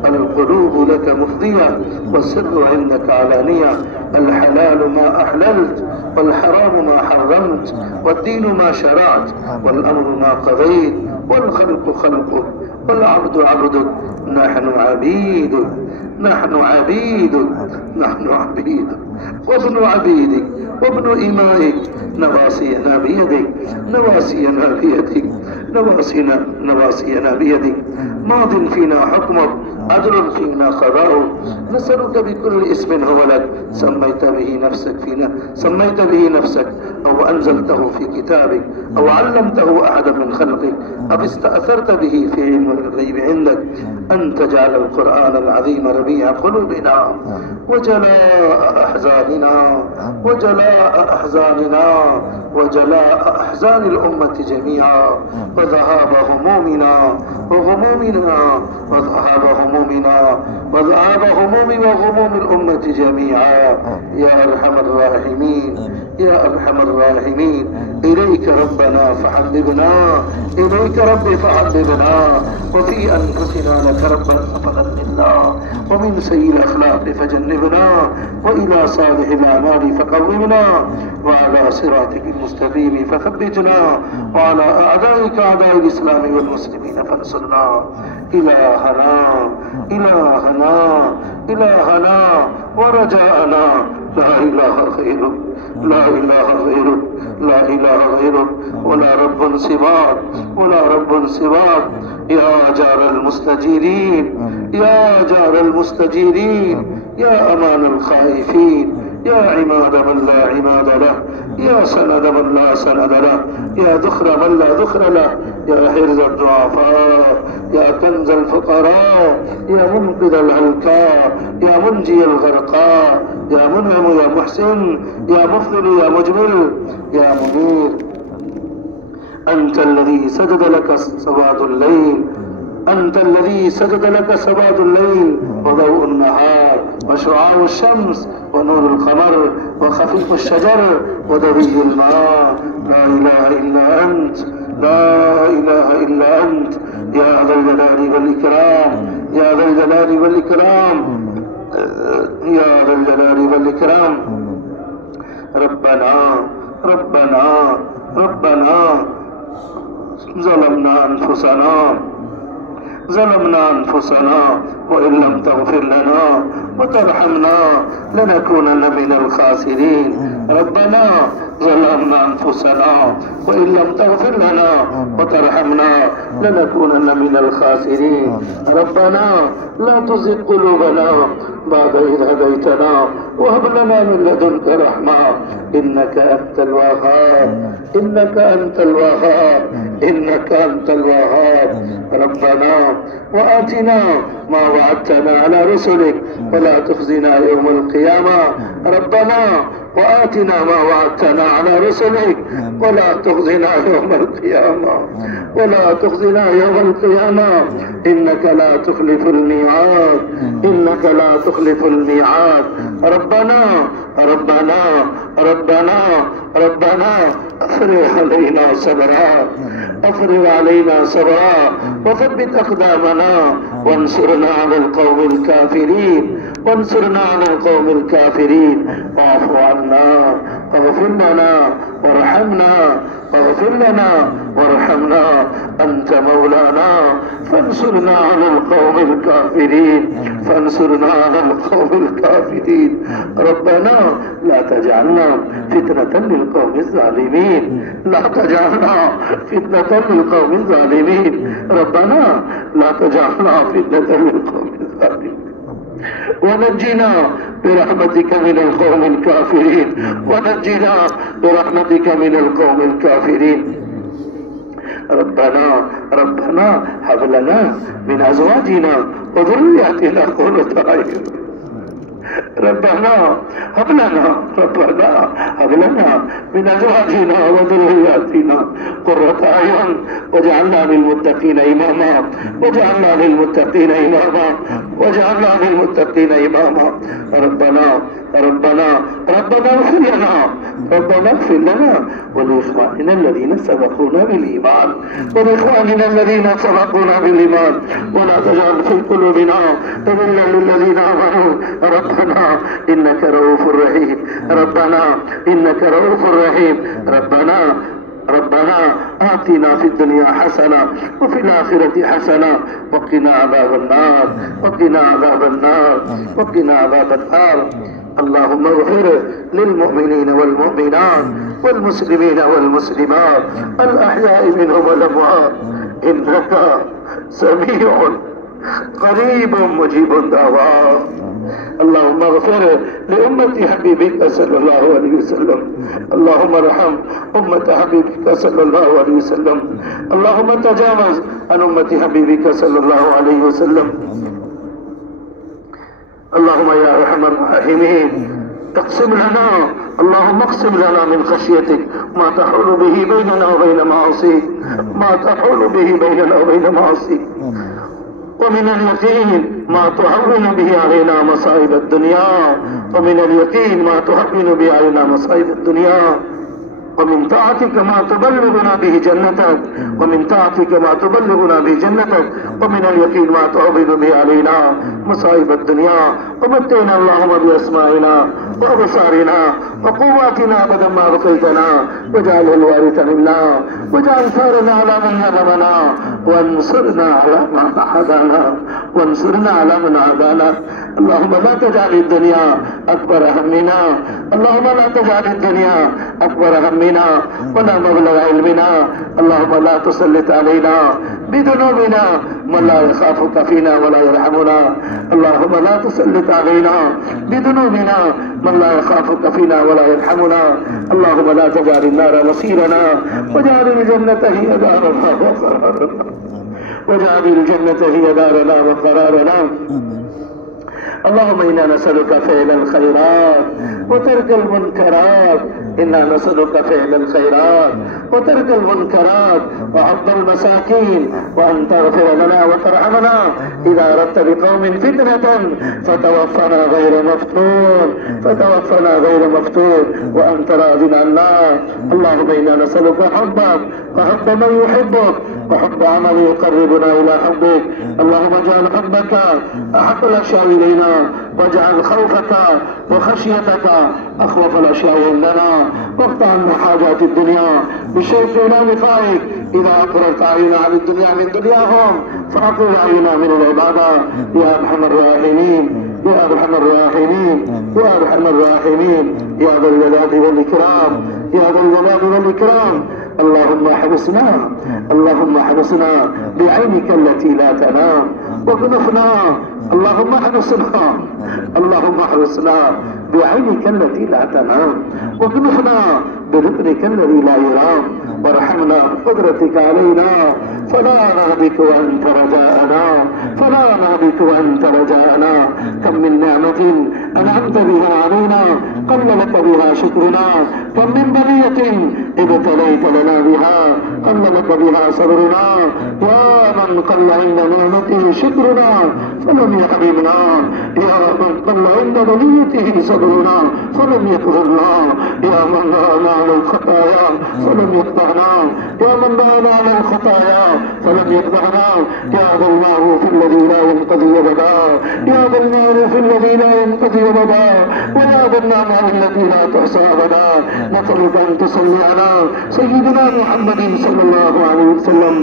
القلوب لك مفضية والسر عندك علانية। الحلال ما أحللت والحرام ما حرمت والدين ما شرعت والأمر ما قضيت والخلق خلقك والعبد عبدك. نحن عبيدك نحن عبيدك نحن عبيدك وابن عبيدك وابن إمائك. نواصينا بيدك نواصينا بيدك نواصينا بيدك. ماض فينا حكمك عدل فينا قضاؤك. نسألك بكل اسم هو لك سميت به نفسك أو أنزلته في كتابك أو علمته أحدا من خلقك أو استأثرت به في علم الغيب عندك أن تجعل القرآن العظيم ربيع قلوبنا وجلاء أحزاننا وجلاء أحزان الأمة جميعا وذهاب همومنا وذهاب هموم الأمة جميعا. يا أرحم الراحمين يا أرحم الراحمين. إليك ربنا فحببنا إليك ربي فحببنا وفي أنفسنا لك ربنا فغننا ومن سيء الأخلاق فجنبنا وإلى صالح الأعمال فقومنا وعلى صراطك المستقيم فثبتنا وعلى أعدائك أعداء الإسلام والمسلمين فانصرنا. إلهنا ورجاءنا لا إله غيرك لا إله غيرك لا إله غيرك ولا رب سواك. يا جار المستجيرين يا جار المستجيرين يا أمان الخائفين يا عماد من لا عماد له يا سند من لا سند له يا ذخر من لا ذخر له يا حرز الضعفاء يا كنز الفقراء يا منقذ الهلكاء يا منجي الغرقاء يا منعم يا محسن يا مفضل يا مجمل يا منير. أنت الذي سجد لك سواد الليل أنت الذي سجد لك سواد الليل وضوء النهار وشعاع الشمس ونور القمر وخفيف الشجر ودري الماء. لا إله إلا أنت لا إله إلا أنت يا ذا الجلال والإكرام يا ذا الجلال والإكرام يا ذا الجلال والإكرام. ربنا ظلمنا أنفسنا وإن لم تغفر لنا وترحمنا لنكونن من الخاسرين. ربنا ظلمنا أنفسنا وإن لم تغفر لنا وترحمنا لنكونن من الخاسرين. ربنا لا تزغ قلوبنا بعد إذ هديتنا وهب لنا من لدنك رحمة إنك أنت الوهاب. ربنا وآتنا ما وعدتنا على رسلك ولا تخزنا يوم القيامة ربنا وآتنا ما وعدتنا على رسلك ولا تخزنا يوم القيامة ولا تخزنا يوم القيامة إنك لا تخلف الميعاد إنك لا تخلف الميعاد ربنا ربنا ربنا ربنا أفرغ علينا صبرا أفرغ علينا صبرا وثبت أقدامنا وانصرنا على القوم الكافرين وانصرنا على القوم الكافرين واعف عنا واغفر لنا وارحمنا واغفر لنا وارحمنا أنت مولانا فانصرنا على القوم الكافرين فانصرنا على القوم الكافرين ربنا لا تجعلنا فتنة للقوم الظالمين لا تجعلنا فتنة للقوم الظالمين ربنا لا تجعلنا فتنة للقوم الظالمين ونجنا برحمتك من القوم الكافرين ونجنا برحمتك من القوم الكافرين ربنا ربنا هب لنا من أزواجنا وذرياتنا قرة أعين ربنا هب لنا من أزواجنا وذرياتنا قرة أعين واجعلنا للمتقين إماما واجعلنا للمتقين إماما واجعلنا للمتقين إماما ربنا ربنا ربنا اغفر لنا ربنا اغفر لنا ولإخواننا الذين سبقونا بالإيمان ولإخواننا الذين سبقونا بالإيمان ولا تجعل في قلوبنا غلا للذين آمنوا ربنا إنك رؤوف رحيم ربنا إنك رؤوف رحيم ربنا ربنا آتنا في الدنيا حسنة وفي الآخرة حسنة وقنا عذاب النار وقنا عذاب النار وقنا عذاب النار اللهم اغفر للمؤمنين والمؤمنات والمسلمين والمسلمات الأحياء منهم والأموات إنك سميع قريب مجيب الدعوات اللهم اغفر لأمة حبيبك صلى الله عليه وسلم اللهم ارحم أمة حبيبك صلى الله عليه وسلم اللهم تجاوز عن أمة حبيبك صلى الله عليه وسلم اللهم يا أرحم الراحمين اقسم لنا اللهم اقسم لنا من خشيتك ما تحول به بيننا وبين معاصيك ما تحول به بيننا وبين معاصيك ومن اليقين ما تهون به علينا مصائب الدنيا ومن اليقين ما تهون به علينا مصائب الدنيا ومن طاعتك ما تبلغنا به جنتك ومن طاعتك ما تبلغنا به جنتك ومن اليقين ما تعبد به علينا مصائب الدنيا ومتعنا اللهم بأسمائنا وأبصارنا وقواتنا أبدا ما بقيتنا واجعله الوارث منا واجعل ثارنا على من ظلمنا وانصرنا على من عادانا وانصرنا على من عادانا اللهم لا تجعل الدنيا أكبر همنا اللهم لا تجعل الدنيا أكبر همنا ولا مبلغ علمنا اللهم لا تسلط علينا بذنوبنا من لا يخافك فينا ولا يرحمنا اللهم لا تسلط علينا بذنوبنا من لا يخافك فينا ولا يرحمنا اللهم لا تجعل النار مصيرنا واجعل الجنة هي دارنا وقرارنا واجعل الجنة هي دارنا وقرارنا اللهم إنا نسألك فعل الخيرات وترك المنكرات إنا نسألك فعل الخيرات وترك المنكرات وحب المساكين وأن تغفر لنا وترحمنا إذا أردت بقوم فتنة فتوفنا غير مفتون فتوفنا غير مفتون وأنت راض عنا اللهم إنا نسألك حبك وحب من يحبك وحب عمل يقربنا إلى حبك اللهم اجعل حبك أحب الأشياء إلينا واجعل خوفك وخشيتك أخوف الأشياء عندنا واقطع عنا حاجات الدنيا بشرط لا لقائك إذا أقررت أعينا على الدنيا من دنياهم فأقر أعينا من العبادة يا أرحم الراحمين يا أرحم الراحمين يا أرحم الراحمين يا ذا الجلال والإكرام يا ذا الجلال والإكرام اللهم احرسنا اللهم احرسنا بعينك التي لا تنام واكنفنا اللهم احرسنا اللهم احرسنا بعينك التي لا تنام واكنفنا برفقك الذي لا يرام وارحمنا بقدرتك علينا فلا نهبط وأنت رجاءنا فلا نهبط وأنت رجاءنا كم من نعمة أنعمت بها علينا قل لك بها شكرنا كم من بلية ابتليت لنا بها قل لك بها صبرنا يا من قل عند نعمته شكرنا فلم يحرمنا يا من قل عند بليته صبرنا فلم يكرمنا يا من رأنا على الخطايا فلم يقطعنا يا من رأنا على الخطايا فلم يقطعنا يا ذا المعروف الذي لا ينقضي أبدا يا ذا المعروف الذي لا ينقضي أبدا ويا ذا النعماء التي لا تحصى أبدا نسألك أن تصلي على سيدنا محمد صلى الله عليه وسلم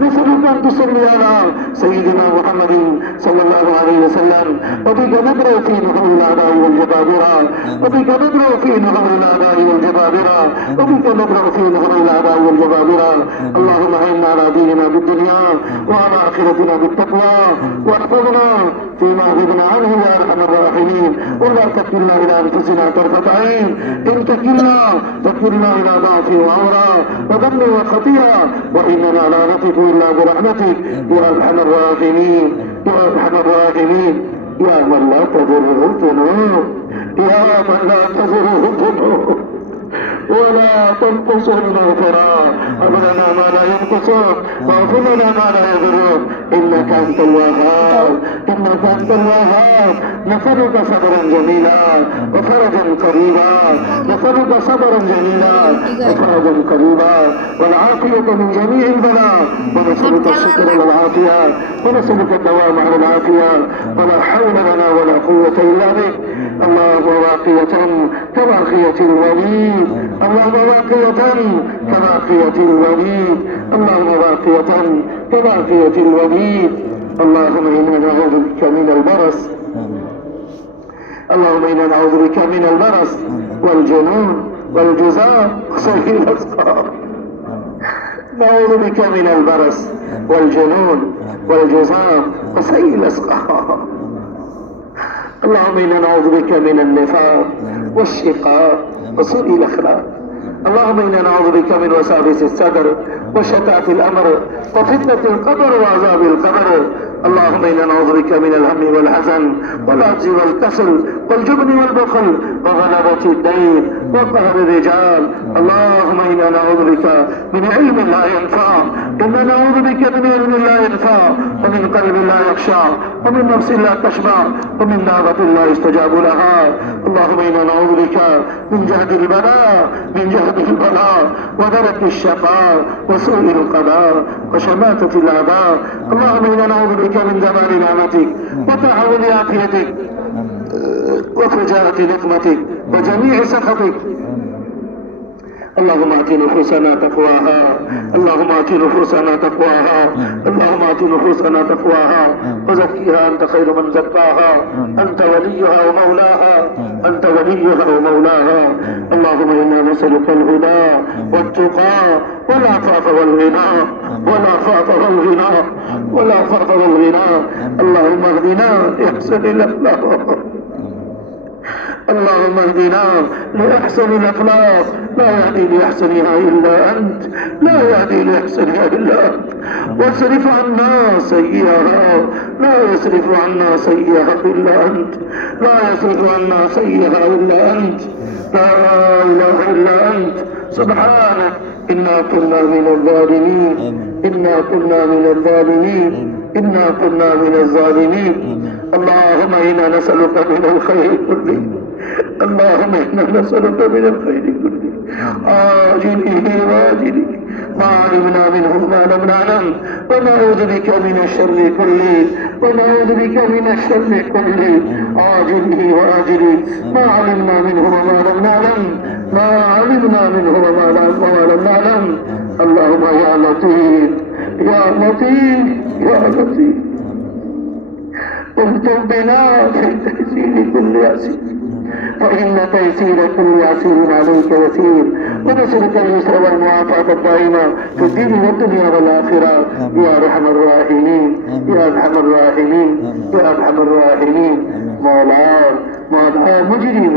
نسألك أن تصلي على سيدنا محمد صلى الله عليه وسلم وبك ندعو في نحور الأعداء والجبابرة وبك ندعو في نحور الأعداء والجبابرة وبك ندعو في نحور الأعداء والجبابرة اللهم أعنا على ديننا بالدنيا وعلى آخرتنا بالتقوى واحفظنا فيما غبنا عنه يا أرحم الراحمين ولا تكلنا إلى أنفسنا طرفة عين إن تكلنا إلى ضعف وعورة وذنب وخطيئة وإننا لا نثق إلا برحمتك يا أرحم الراحمين يا أرحم الراحمين يا من لا تضره الذنوب يا من لا تضره الذنوب ولا تنقص المغفرة أبلنا ما لا ينقصك واغفر لنا ما لا يضرك إنك أنت الوهاب إنك أنت الوهاب نسألك صبرا جميلا وفرجا قريبا نسألك صبرا جميلا وفرجا قريبا والعافية من جميع البلاء ونسألك الشكر والعافية ونسألك الدوام على العافية ولا حول لنا ولا قوة إلا بك اللهم واقية كباقية الوليد اللهم واقية كباقية الوليد اللهم واقية كباقية الوليد اللهم إنا نعوذ بك من البرص اللهم إنا نعوذ بك من البرص والجنون والجزام وسيء الأسقام نعوذ بك من البرص والجنون والجزام وسيء الأسقام اللهم إنا نعوذ بك من النفاق والشقاق وسوء الأخلاق اللهم إنا نعوذ بك من وساوس الصدر وشتات الأمر وفتنة القبر وعذاب القبر اللهم إنا نعوذ بك من الهم والحزن والعجز والكسل والجبن والبخل وغلبة الدين وقهر الرجال اللهم إنا نعوذ بك من علم لا ينفع إنا نعوذ بك من علم لا ينفع ومن قلب لا يخشع ومن نفس لا تشبع ومن دعوة لا يستجاب لها اللهم إنا نعوذ بك من جهد البلاء ودرك الشقاء وسوء القضاء وشماتة الأعداء اللهم إنا نعوذ بك من زوال نعمتك وتحول عافيتك وفجاءة نقمتك وجميع سخطك اللهم آت نفوسنا تقواها اللهم آت نفوسنا تقواها اللهم آت نفوسنا تقواها وزكها أنت خير من زكاها أنت وليها ومولاها أنت وليها ومولاها اللهم إنا نسألك الهدى والتقى والعفاف والغنى اللهم اهدنا لأحسن الأخلاق اللهم اهدنا لأحسن الأخلاق لا يهدي لأحسنها إلا أنت واصرف عنا سيئها لا يصرف عنا سيئها إلا أنت لا إله إلا أنت سبحانك إنا كنا من الظالمين اللهم إنا نسألك من الخير كله عاجله وآجله ما علمنا منه ما لم نعلم ونعوذ بك من الشر كله عاجله وآجله ما علمنا منه وما لم نعلم اللهم يا لطيف اكتب بنا في تيسير كل ياسين فإن تيسير كل ياسين عليك يسير ونسألك اليسر والمعافاة الدائمة في الدين والدنيا والآخرة يا أرحم الراحمين مولا مجرم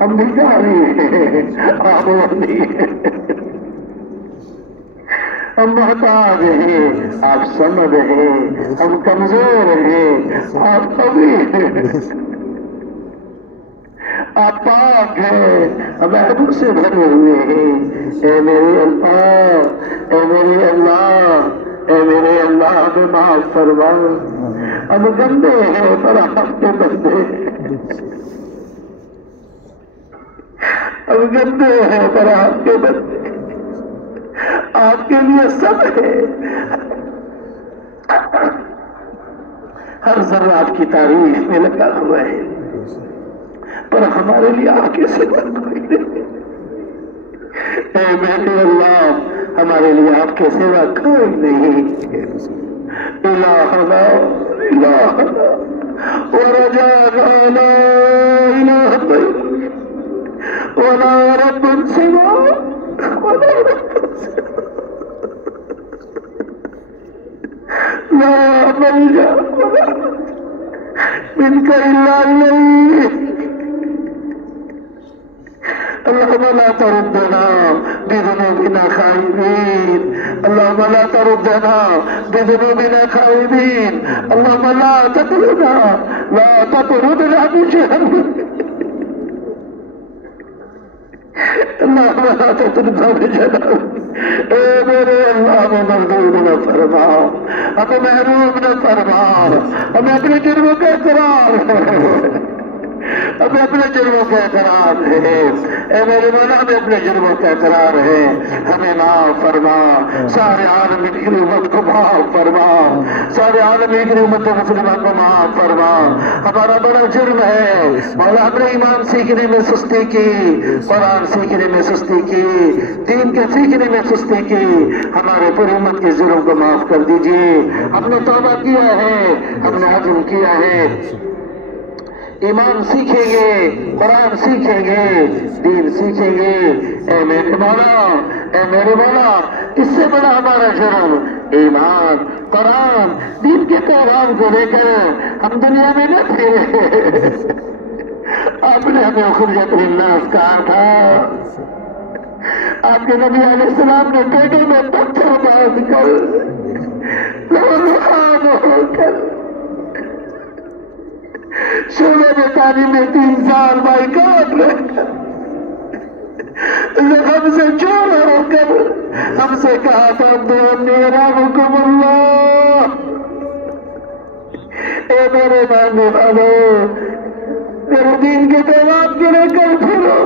ہم بھکاری ہیں، آپ غنی ہیں، ہم محتاج ہیں، آپ سمد ہیں، ہم کمزور ہیں، آپ قوی ہیں، آپ پاک ہیں، ہم عیبوں سے بھرے ہوئے ہیں۔ اے میرے اللہ، اے میرے اللہ، اے میرے اللہ ہمیں معاف فرما۔ ہم گندے ہیں پر آپ کے بندے ہیں، ہم گندے ہیں پر آپ کے بندے ہیں، آپ کے لیے سب ہے، ہر ذرہ آپ کی تعریف میں لگا ہوا ہے، پر ہمارے لیے آپ کے سوا کوئی نہیں۔ اے میرے اللہ، ہمارے لیے آپ کے سوا کوئی نہیں۔ الہنا الہنا ورجانا لا الہ غیرک ولا رب سواک ولا رب سواک لا ملجا ولا منك الا الیک۔ اللهم لا تردنا بذنوبنا خائبين، اللهم لا تردنا بذنوبنا خائبين، اللهم لا تطردنا بجهنم، اللهم لا تطردنا بجهنم۔ اے میرے اللہ ہمیں مردود نہ فرما، ہمیں محروم نہ فرما، ہمیں اپنے جرموں کا اقرار ہے، ہمیں اپنے جرموں کا اقرار ہے۔ اے میرے مولا ہمیں اپنے جرموں کا اقرار ہے، ہمیں معاف فرما، سارے عالم کی امت کو معاف فرما، سارے عالم کی امت مسلمہ کو معاف فرما۔ ہمارا بڑا جرم ہے مولا، ہم نے ایمان سیکھنے میں سستی کی، قرآن سیکھنے میں سستی کی، دین کے سیکھنے میں سستی کی، ہمارے پوری امت کے جرم کو معاف کر دیجئے۔ ہم نے توبہ کیا ہے، ہم نے عزم کیا ہے، ایمان سیکھیں گے، قرآن سیکھیں گے، دین سیکھیں گے۔ اے میرے مولا، اے میرے مولا، اس سے بڑا ہمارا جرم ایمان، قرآن، دین کے پیغام کو لے کر ہم دنیا میں نہ پھیرے۔ آپ نے ہمیں خرجت للناس کہا تھا، آپ کے نبی علیہ السلام نے پیٹوں میں پتھر باندھ کر لہو ہو کر شعبے میں تعلیم میں 3 سال بائیکاٹ رہے، زخم سے چور ہو کر ہم سے کہا تھا رحمکم اللہ، اے میرے ماننے والوں، میرے دین کے پیغام کے لے کر پھرو۔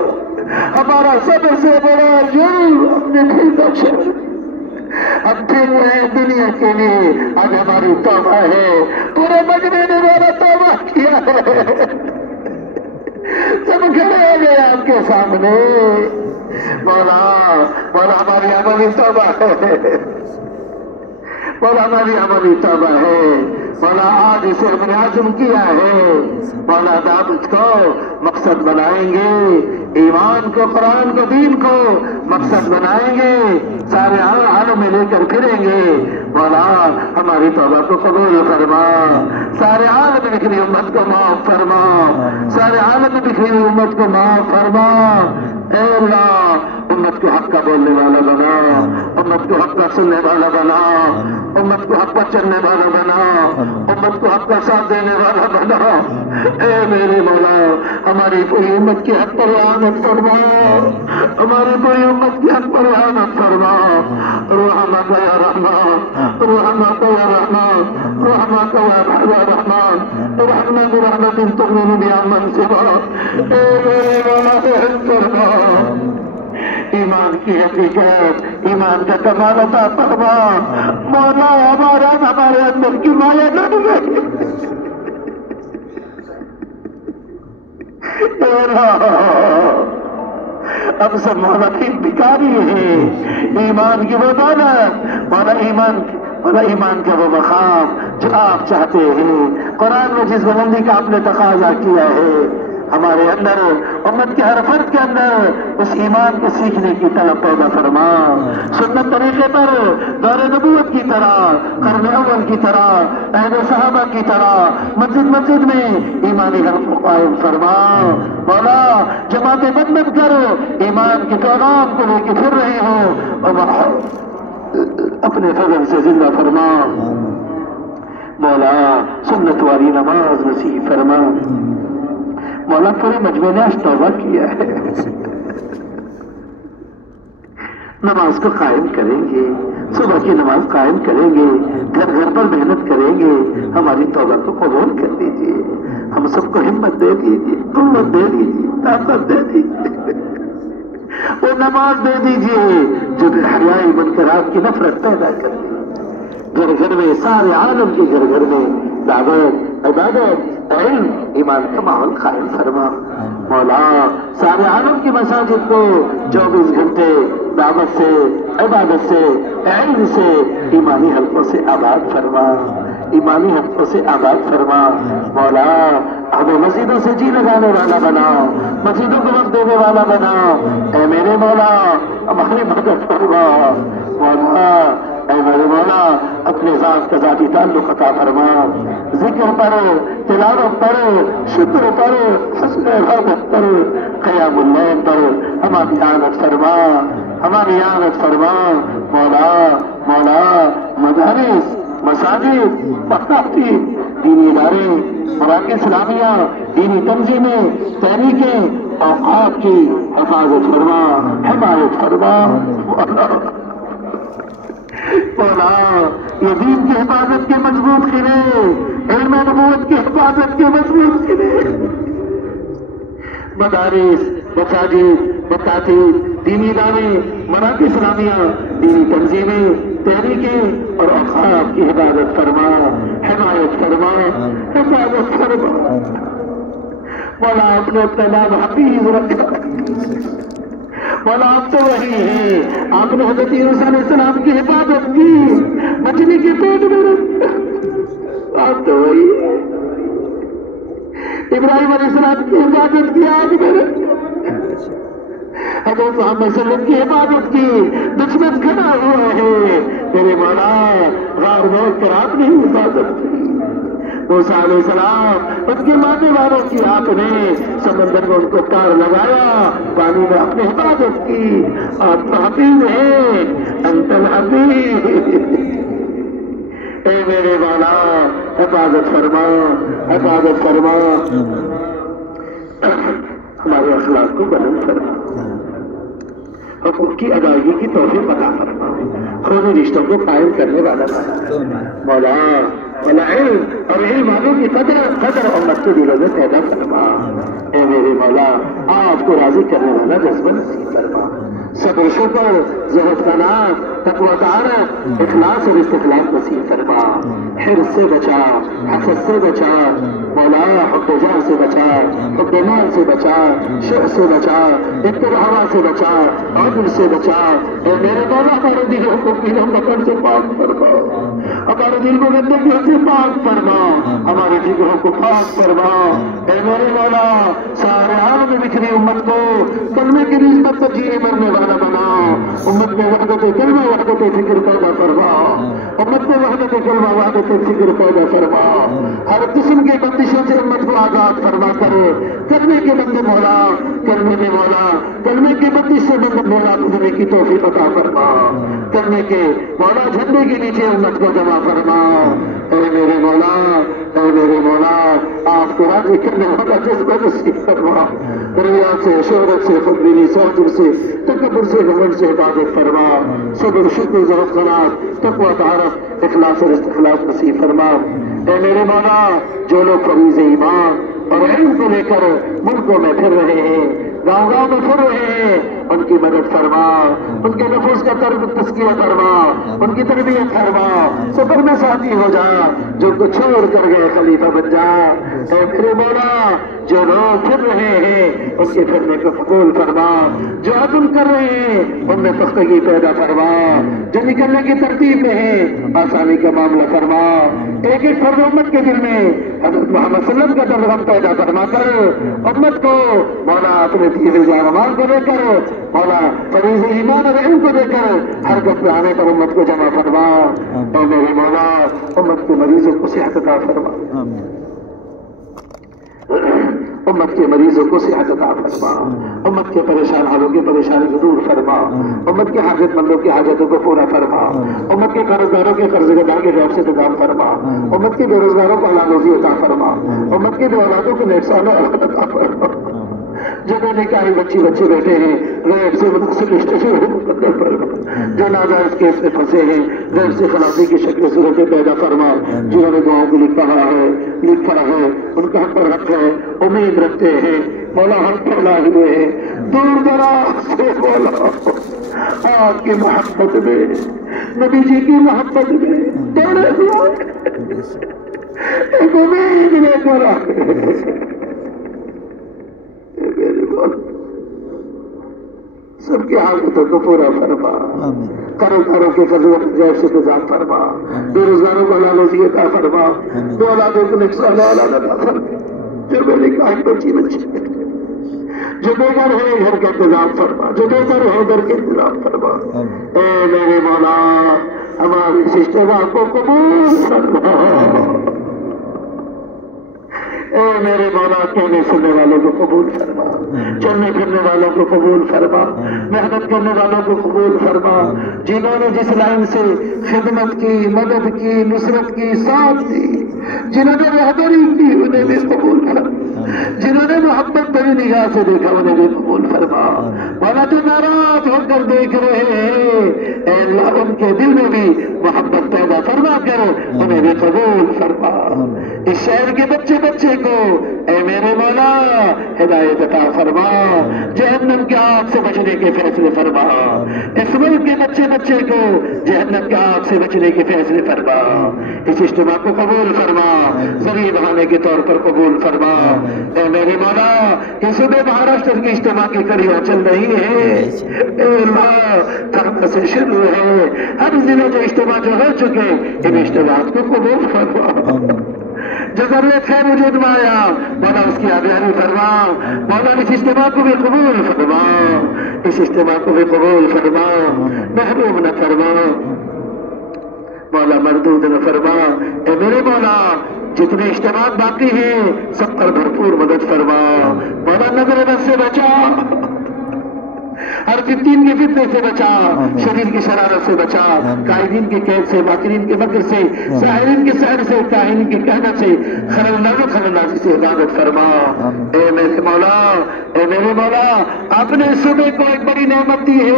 ہمارا سب سے بڑا جرم اپنے دل کا چھوڑ، ہم پھر رہے دنیا کے لیے، آج ہماری توبہ ہے، پورے مجمع نے ہمارا توبہ کیا ہے، سب کھڑے ہو گئے آپ کے سامنے۔ مولا، مولا ہماری عملی توبہ ہے، مولا ہماری عملی توبہ ہے، مولا آج اسے ہم نے عزم کیا ہے، مولا دعوت کو مقصد بنائیں گے، ایمان کو، قرآن کو، دین کو مقصد بنائیں گے، سارے عالم میں لے کر پھریں گے۔ مولا ہماری توبہ کو قبول فرما، سارے عالم میں بکھری امت کو معاف فرما، سارے عالم میں بکھری امت کو معاف فرما۔ اے اللہ، امت کو حق کا بولنے والا بنا، امت کو حق کا سننے والا بنا، امت کو حق کا چلنے والا بنا، امت کو حق کا ساتھ دینے والا بنا۔ اے میرے مولا، ہماری پوری امت کی حق پر رحمت فرما، ہماری پوری امت کی حق پر رحمت فرما۔ رحمت یا رحمان، رحمت یا رحمان، رحمت یا رحمان، رحمت رحمت تغنی بها من سواک۔ اے میرے مولا رحم فرما، ایمان کی حقیقت، ایمان کا کمال عطا فرما۔ مولا ہمارے اندر کی مایا نہ ڈوبے، ہم سب مولا کی بھکاری ہیں، ایمان کی وہ دولت، مولا ایمان کا وہ مقام جو آپ چاہتے ہیں، قرآن میں جس بلندی کا آپ نے تقاضا کیا ہے، ہمارے اندر، امت کے ہر فرد کے اندر اس ایمان کو سیکھنے کی طلب پیدا فرما، سنت طریقے پر دور نبوت کی طرح قرن اول کی طرح اہل صحابہ کی طرح مسجد میں ایمانی حلق کو قائم فرما مولا جماعتیں مت کرو ایمان کے پیغام کو لے کے پھر رہے ہو اور اپنے فضل سے زندہ فرما مولا سنت والی نماز نصیب فرما مولا پورے مجمع نے آج توبہ کیا ہے نماز کو قائم کریں گے صبح کی نماز قائم کریں گے گھر گھر پر محنت کریں گے ہماری توبہ کو قبول کر دیجیے ہم سب کو ہمت دے دیجیے قوت دے دیجیے طاقت دے دیجیے وہ نماز دے دیجیے جو حیائی بن کر آپ کی نفرت پیدا کر دے گھر گھر میں سارے عالم کے گھر گھر میں دعوت عبادت علم ایمان کا ماحول قائم فرما مولا سارے عالم کی مساجد کو 24 گھنٹے دعوت سے عبادت سے علم سے ایمانی حلقوں سے آباد فرما ایمانی حلقوں سے آباد فرما مولا ہمیں مسجدوں سے جی لگانے والا بناؤ مسجدوں کو وقت دینے والا بناؤ اے میرے مولا ہماری مدد فرما مولا اے میرے مولا اپنے ذات کا ذاتی تعلق عطا فرما ذکر پڑھو تلاوت پڑھو شکر پڑھو حسن عبادت پڑھو قیام اللیل پڑھو ہماری اعانت فرما ہماری اعانت فرما مولا مولا مدارس مساجد مکاتب دینی ادارے مراکز اسلامیہ دینی تنظیمیں تحریکیں اوقات کی حفاظت فرما حمایت فرما مولا یہ دین کی حفاظت کے مضبوط قلعے علم نبوت کی حفاظت کے مضبوط قلعے مدارس مساجد مکاتب دینی ادارے مراکز اسلامیہ دینی تنظیمیں تحریکیں اور اوقاف کی حفاظت فرما حمایت فرما حفاظت فرما مولا آپ نے اپنا نام حفیظ رکھا مولا آپ تو وہی ہے آپ نے حضرت عیسیٰ علیہ السلام کی حفاظت کی مچھلی کے پیٹ میں رکھا آپ تو وہی ہے ابراہیم علیہ السلام کی حفاظت کی آگ میں رکھا حضرت محمد صلی اللہ علیہ وسلم کی حفاظت کی دشمن کھڑا ہوا ہے میرے مولا غار موت پر آپ نے حفاظت کی موسیٰ علیہ السلام ان کے ماننے والوں کی آپ نے سمندر میں ان کو تار لگایا پانی میں اپنی حفاظت کی آپ تو حفیظ ہیں انت الحفیظ اے میرے مولا حفاظت فرما حفاظت فرما ہمارے اخلاق کو بلند فرما حقوق کی ادائیگی کی توفیق عطا فرما خونی رشتوں کو قائم کرنے والا بنا مولا مولا علم اور علم والوں کی قدر امت کے دلوں میں پیدا فرما اے میرے مولا آپ کو راضی کرنے والا جذبہ نصیب فرما صبر شکر زہد قناعت تقوی طاعت اخلاص اور استخلاص نصیب فرما حرص سے بچا حسد سے بچا مولا حب جاہ سے بچا حب مال سے بچا شح سے بچا اتباع سے بچا عدل سے بچا اے میرے مولا ہمارے دلوں کو پیلوں بکر سے پاک فرما ہمارے دل کو گندگیوں سے پاک فرما ہمارے جگروں کو پاک فرما اے میرے مولا سارے عالم میں بکھری امت کو کلمے کی نسبت پر جینے مرنے والا بنا امت میں وحدت کلمہ وحدت فکر پیدا فرما امت میں وحدت کلمہ وحدت فکر پیدا فرما ہر قسم کے بندشوں سے امت کو آزاد فرما کرو کرنے کے بندے مولا کرنے میں مولا کرنے کے بندش سے بندے مولا گزرنے کی توفیق عطا فرما کرنے کے مولا جھنڈے کے نیچے امت کو جمع فرما اے میرے مولا اے میرے مولا آپ کو راضی کرنے والا جذبہ نصیب فرما ریا سے شہرت سے خودبینی سے عجب سے تکبر سے گھمنڈ سے حفاظت فرما صبر شکر ذوق قناعت تقوی طہارت اخلاص اور استخلاص نصیب فرما اے میرے مولا جو لوگ فریض ایمان اور علم کو لے کر ملکوں میں پھر رہے ہیں گاؤں گاؤں میں پھر رہے ہیں ان کی مدد فرما ان کے نفوس کا تزکیہ فرما ان کی تربیت فرما سفر میں ساتھی ہو جا جو ان کو چھوڑ کر گئے خلیفہ بن جا اے میرے مولا جو لوگ پھر رہے ہیں ان کے پھرنے کو قبول فرما جو عزم کر رہے ہیں ان میں پختگی پیدا فرما جو نکلنے کی ترتیب میں ہے آسانی کا معاملہ فرما ایک ایک فرد امت کے دل میں حضرت محمد صلی اللہ علیہ وسلم کا درغم پیدا فرما کر امت کو مولا اپنے تیز جانمان کو دے کر مولا فریض ایمان اور علم کو دے کر حرکت میں آنے پر امت کو جمع فرما. اے میرے مولا امت کے مریضوں کو صحت عطا فرما. امت کے مریضوں کو صحت عطا فرما. امت کے پریشان حالوں کی پریشانی کو دور فرما. امت کے حاجت مندوں کی حاجتوں کو پورا فرما. امت کے قرض داروں کے قرض ادا کے جواب سے انتظام فرما. امت کے بے روزگاروں کو حلال روزی عطا فرما. امت کے بے اولادوں کو نیک سال عطا فرما. جو بے نکاحی بچے بیٹھے ہیں غیب سے منتقل اسٹیشن مقدر فرما. جو ناجائز کیس میں پھنسے ہیں غیب سے خلاصی کی شکل صورتیں پیدا فرما. جنہوں نے دعاؤں کو لکھا ہے ان کا ہم پر حق ہے امید رکھتے ہیں مولا ہم پھیلائے ہوئے ہیں دور دراز سے مولا آپ کی محبت میں نبی جی کی محبت میں دوڑے ہوئے ایک امید لے کر سب کی حالتوں کو پورا فرما. کاروباروں کے فضلت غیب سے انتظام فرما. بے روزگاروں کو حلال روزی عطا فرما. دو اولادوں کو نیک سال اولاد عطا فرما. جو بے نکاح بچی جو بے گھر ہے گھر کا انتظام فرما. جو بے گھر ہے گھر کے انتظام فرما. اے میرے مولا ہماری اس اجتماع کو قبول فرما. اے میرے مولا کہنے سننے والوں کو قبول فرما. چلنے پھرنے والوں کو قبول فرما. محنت کرنے والوں کو قبول فرما. جنہوں نے جس لائن سے خدمت کی مدد کی نصرت کی ساتھ دی جنہوں نے رہبری کی انہیں بھی قبول فرما. جنہوں نے محبت بڑی نگاہ سے دیکھا انہیں بھی قبول فرما. مولا تو ناراض ہو کر دیکھ رہے ہیں اے اللہ ان کے دل میں بھی محبت پیدا فرما کر انہیں بھی قبول فرما. اس شہر کے بچے کو اے میرے مولا ہدایت عطا فرما. جہنم کی آگ سے بچنے کے فیصلے فرما. اس ملک کے بچے کو جہنم کی آگ سے بچنے کے فیصلے فرما. اس اجتماع کو قبول فرما. ذریعہ بہانے کے طور پر قبول فرما. اے میرے مولا یہ صبح مہاراشٹر کی اجتماع کی کڑیاں چل رہی ہے اے اللہ تھانہ سے شروع ہے ہر ضلع جو اجتماع جو ہو چکے ان اجتماعات کو قبول فرما. جو ضرورت ہے وجود میں آیا مولا اس کی آگاہی فرما. مولا اس اجتماع کو بھی قبول فرما. اس اجتماع کو بھی قبول فرما. محروم نہ فرما مولا مردود نہ فرما. اے میرے مولا جتنے اجتماعات باقی ہیں سب پر بھرپور مدد فرما. مولا نظر بد سے بچا. ہر فتین کے فتنے سے بچا. شریر کی شرارت سے بچا. قائدین کی قید سے ماکرین کے مکر سے ساحرین کے سحر سے کاہنین کی کہنت سے خللنازی سے عبادت فرما. اے میرے مولا آپ نے صبح کو ایک بڑی نعمت دی ہے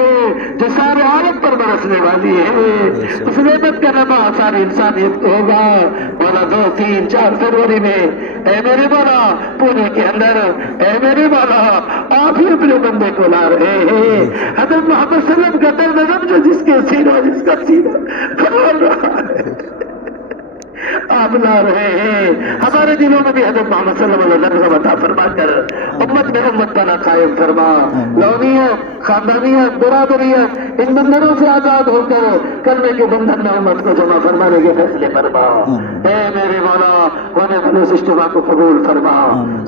جو سارے عالم پر برسنے والی ہے. اس نعمت کا نما ساری انسانیت کو ہوگا مولا 2 3 4 فروری میں. اے میرے مولا پونے کے اندر اے میرے مولا آپ ہی اپنے بندے کو لا رہے ہیں. حضرت محمد صلی اللہ علیہ وسلم کا درد جو جس کا سینہ کھول رہا ہے آپ لا رہے ہیں. ہمارے دلوں میں بھی حضرت محمد صلی اللہ علیہ وسلم عطا فرما کر امت میں امت بنا قائم فرما. لونیت خاندانیت برادریت ان بندروں سے آزاد ہو کر کرنے کے بندھن میں امت کو جمع فرمانے کے فیصلے فرما. اے میرے مولا ہونے والے اس اجتماع کو قبول فرما.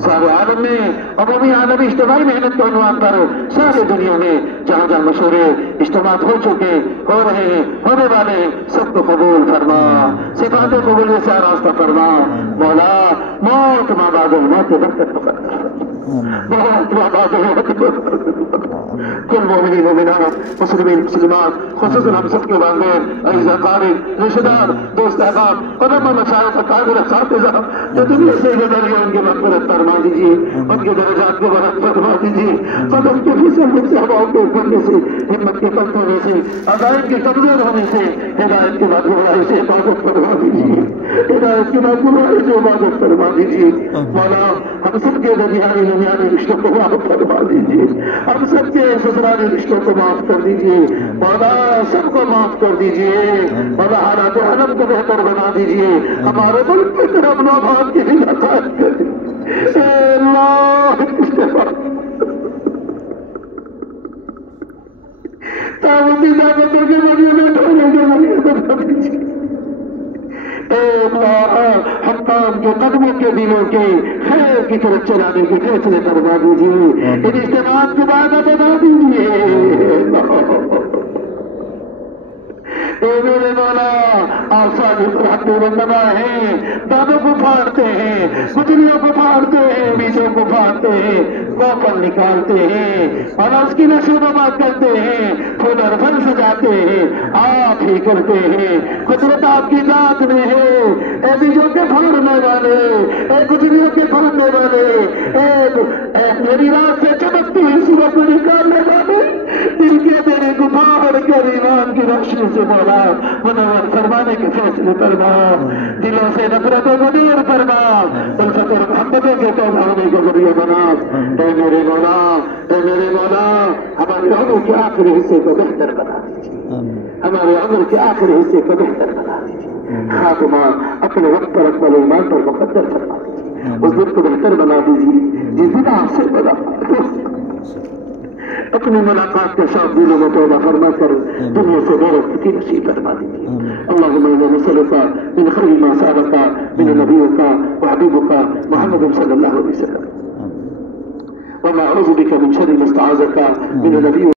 سارے عالم میں عمومی عالمی اجتماعی محنت کے عنوان پر ساری دنیا میں جہاں جہاں مشورے اجتماعات ہو چکے ہو رہے ہیں ہونے والے ہیں سب کو قبول فرما. صفات قبول سے راستہ فرما. مولا موت ما بعد الموت برکت مقدر موت ما بعد الموت کل مومنین مومنات مسلمین مسلمات خصوصاً ہم سب کے والدین عزیز اقارب رشتہ دار دوست احباب علماء مشائخ اکابر اساتذہ جو دنیا سے گزر گئے ان کی مغفرت فرما دیجیے. ان کے درجات کو بلند فرما دیجیے. قدم کے پھسلنے سے ہواؤں کے اگلنے سے ہمت کے کم ہونے سے عقائد کے کمزور ہونے سے ہدایت کے مغفرت سے حفاظت فرما دیجیے. ہدایت کے مغفرت سے عبادت فرما دیجیے. مولا ہم سب کے درمیانی دنیاوی رشتوں کو معاف فرما دیجیے. ہم سب کے سسرالی رشتوں کو معاف کر دیجیے. مولا سب کو معاف کر دیجیے. مولا حالات عالم کو بہتر بنا دیجیے. ہمارے ملک کی طرف نوبات کی بھی نقائد کر دیجیے. اے اللہ تعاون دعوتوں کے ذریعے میں ڈھولنے کے ذریعے بنا دیجیے. اے حکام کے قدموں کے دلوں کے خیر کی طرف چلانے کے فیصلے کروا دیجیے، ان اجتماع کے بعد بتا دیجیے۔ اے میرے مولا، آپ صادق الحق والنبا ہیں، دانوں کو پھاڑتے ہیں، گٹلیوں کو پھاڑتے ہیں، بیجوں کو پھاڑتے ہیں، کوپل نکالتے ہیں اور اس کی نشو نما کرتے ہیں، پھول اور پھل سجاتے ہیں، آپ ہی کرتے ہیں، قدرت آپ کی ذات میں ہے۔ اے بیجوں کے پھاڑنے والے، اے گٹلیوں کے پھاڑنے والے، اے میری رات سے چمکتی ہوئی صبح کو نکالنے والے، دل کے میرے کو پھاڑ کر ایمان کی روشنی سے مولا منور فرمانے کے فیصلے فرما، دلوں سے نفرتوں کو دور فرما، الفت اور محبتوں کے پیدا ہونے کے ذریعے بنا۔ اے میرے مولا، اے میرے مولا، ہمارے عمر کے آخری حصے کو بہتر بنا دیجیے، ہمارے عمر کے آخری حصے کو بہتر بنا دیجیے، خاتمہ اپنے وقت پر اکمل ایمان پر مقدر فرما دیجیے، اس دن کو بہتر بنا دیجیے جس دن آپ سے بنا اپنی ملاقات کے ساتھ دلوں میں توبہ فرما کر دنیا سے غیرت کی نصیب فرما دیجیے۔ اللهم انا نسألك من خير ما سألك من نبيك وحبيبك محمد صلى الله عليه وسلم، ونعوذ بك من شر ما استعاذك من نبيك